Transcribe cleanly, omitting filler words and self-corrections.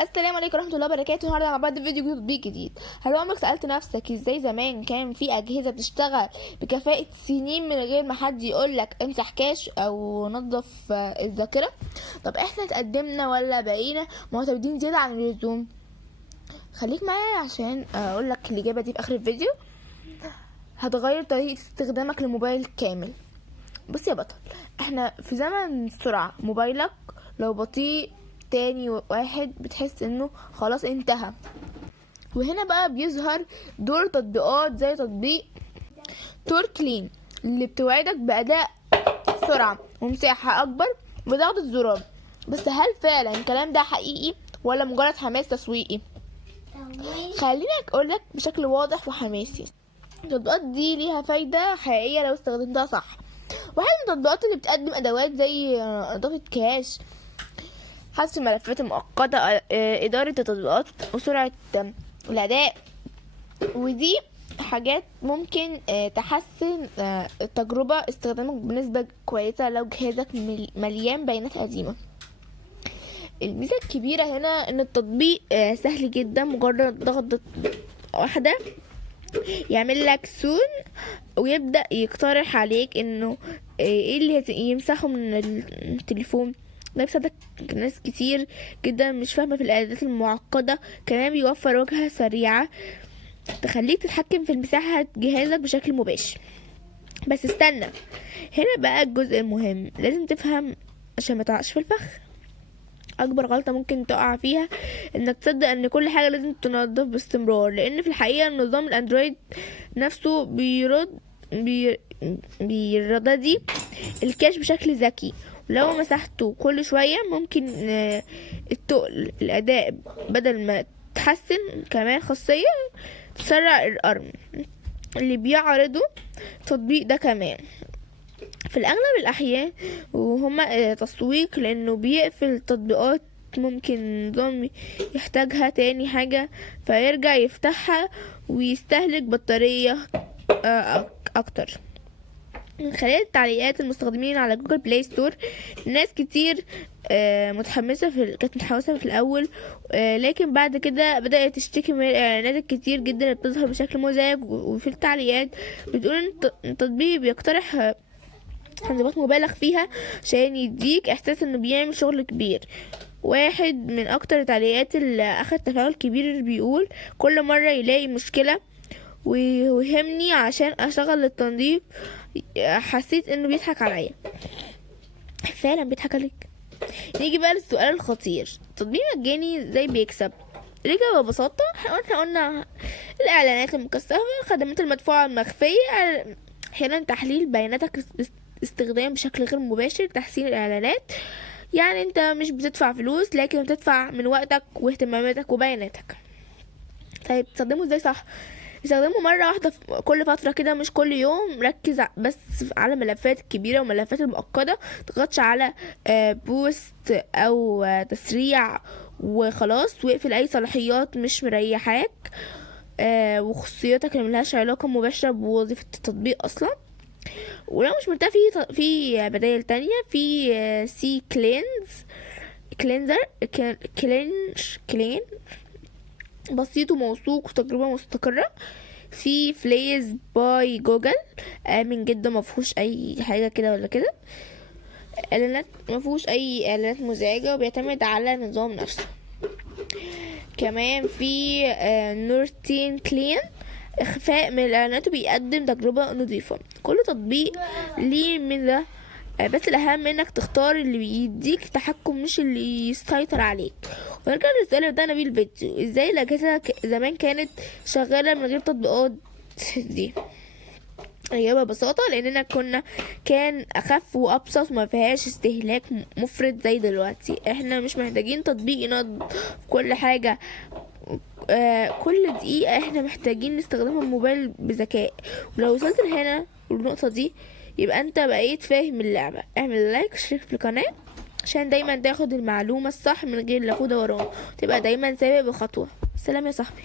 السلام عليكم ورحمه الله وبركاته. النهارده مع بعض فيديو تطبيق جديد. هل عمرك سالت نفسك ازاي زمان كان في اجهزه بتشتغل بكفاءه سنين من غير ما حد يقولك امسح كاش او نظف الذاكره؟ طب احنا اتقدمنا ولا بقينا معتمدين زياده عن اللزوم؟ خليك معايا عشان اقولك الاجابه دي في اخر الفيديو. هتغير طريقه استخدامك للموبايل كامل. بص يا بطل، احنا في زمن السرعه. موبايلك لو بطيء تاني واحد بتحس انه خلاص انتهى. وهنا بقى بيظهر دور تطبيقات زي تطبيق تور كلين اللي بتوعدك بأداء سرعة ومساحة أكبر بضغطة زرار. بس هل فعلا الكلام ده حقيقي ولا مجرد حماس تسويقي؟ خليني أقولك بشكل واضح وحماسي، التطبيقات دي ليها فايدة حقيقية لو استخدمتها صح. واحد من التطبيقات اللي بتقدم أدوات زي إضافة كاش، حذف الملفات المؤقتة، إدارة التطبيقات، وسرعة الأداء. ودي حاجات ممكن تحسن التجربة استخدامك بنسبة كويسة لو جهازك مليان بيانات قديمة. الميزة الكبيرة هنا ان التطبيق سهل جدا، مجرد ضغطة واحدة يعمل لك سون ويبدأ يقترح عليك انه ايه اللي يمسحه من التليفون. ده بيساعدك ناس كتير جدا مش فاهمة في الإعدادات المعقدة. كمان بيوفر واجهة سريعة تخليك تتحكم في مساحة جهازك بشكل مباشر. بس استنى، هنا بقى الجزء المهم، لازم تفهم عشان ما تقعش في الفخ. اكبر غلطة ممكن تقع فيها انك تصدق ان كل حاجة لازم تنظف باستمرار، لان في الحقيقة نظام الاندرويد نفسه بيرضي الكاش بشكل ذكي. ولو مسحته كل شوية ممكن التقل الأداء بدل ما تحسن كمان خاصية تسرع الأرم اللي بيعرضه التطبيق ده. كمان في الأغلب الأحيان وهما تسويق، لأنه بيقفل تطبيقات ممكن نظام يحتاجها تاني حاجة فيرجع يفتحها ويستهلك بطارية أكتر. من خلال تعليقات المستخدمين على جوجل بلاي ستور، ناس كتير كانت متحمسة في الأول، لكن بعد كده بدأت تشتكي من الإعلانات الكتير جدا اللي بتظهر بشكل مزعج. وفي التعليقات بتقول إن التطبيق بيقترح تنظيمات مبالغ فيها عشان يديك إحساس إنه بيعمل شغل كبير. واحد من أكتر التعليقات اللي أخد تفاعل كبير بيقول: كل مرة يلاقي مشكلة ويهمني عشان أشغل التنظيف حسيت انه بيضحك عليا. فعلا بيضحك عليك. نيجي بقى للسؤال الخطير، تطبيق مجاني زي بيكسب؟ الإجابة ببساطة احنا قلنا الإعلانات المكثفة، الخدمات المدفوعة المخفية، أحيانا تحليل بياناتك استخدام بشكل غير مباشر، تحسين الإعلانات. يعني انت مش بتدفع فلوس لكن بتدفع من وقتك واهتماماتك وبياناتك. طيب تستخدمه ازاي صح؟ استخدمه مرة واحدة كل فترة كده، مش كل يوم. ركز بس على الملفات الكبيرة والملفات المؤقتة، متضغطش على بوست او تسريع وخلاص. واقفل اي صلاحيات مش مريحاك وخصوصياتك اللي ملهاش علاقة مباشرة بوظيفة التطبيق اصلا. ولو مش مرتاح في بدائل تانية، في سي كلينزر كلين بسيط وموثوق وتجربة مستقرة. في فليز باي جوجل، آمن جدا، مفهوش اي حاجة كده ولا كده اعلانات، مفهوش اي اعلانات مزعجة، وبيعتمد على النظام نفسه. كمان في نورتين كلين، اخفاء من الاعلانات وبيقدم تجربة نظيفة. كل تطبيق ليه ميزة، بس الاهم انك تختار اللي بيديك تحكم مش اللي يسيطر عليك. ونرجع للسؤال اللي بدأنا بيه الفيديو، ازاي الاجهزة زمان كانت شغالة من غير تطبيقات دي؟ الإجابة ببساطة لأننا كان أخف وأبسط وما فيهاش استهلاك مفرط زي دلوقتي. احنا مش محتاجين تطبيق ينظف كل حاجة كل دقيقة، احنا محتاجين نستخدم الموبايل بذكاء. ولو وصلت لهنا والنقطة دي يبقى انت بقيت فاهم اللعبة. اعمل لايك واشترك في القناة عشان دايما تاخد المعلومة الصح من غير لا خد وراه، تبقى دايما سابق بخطوة. سلام يا صاحبي.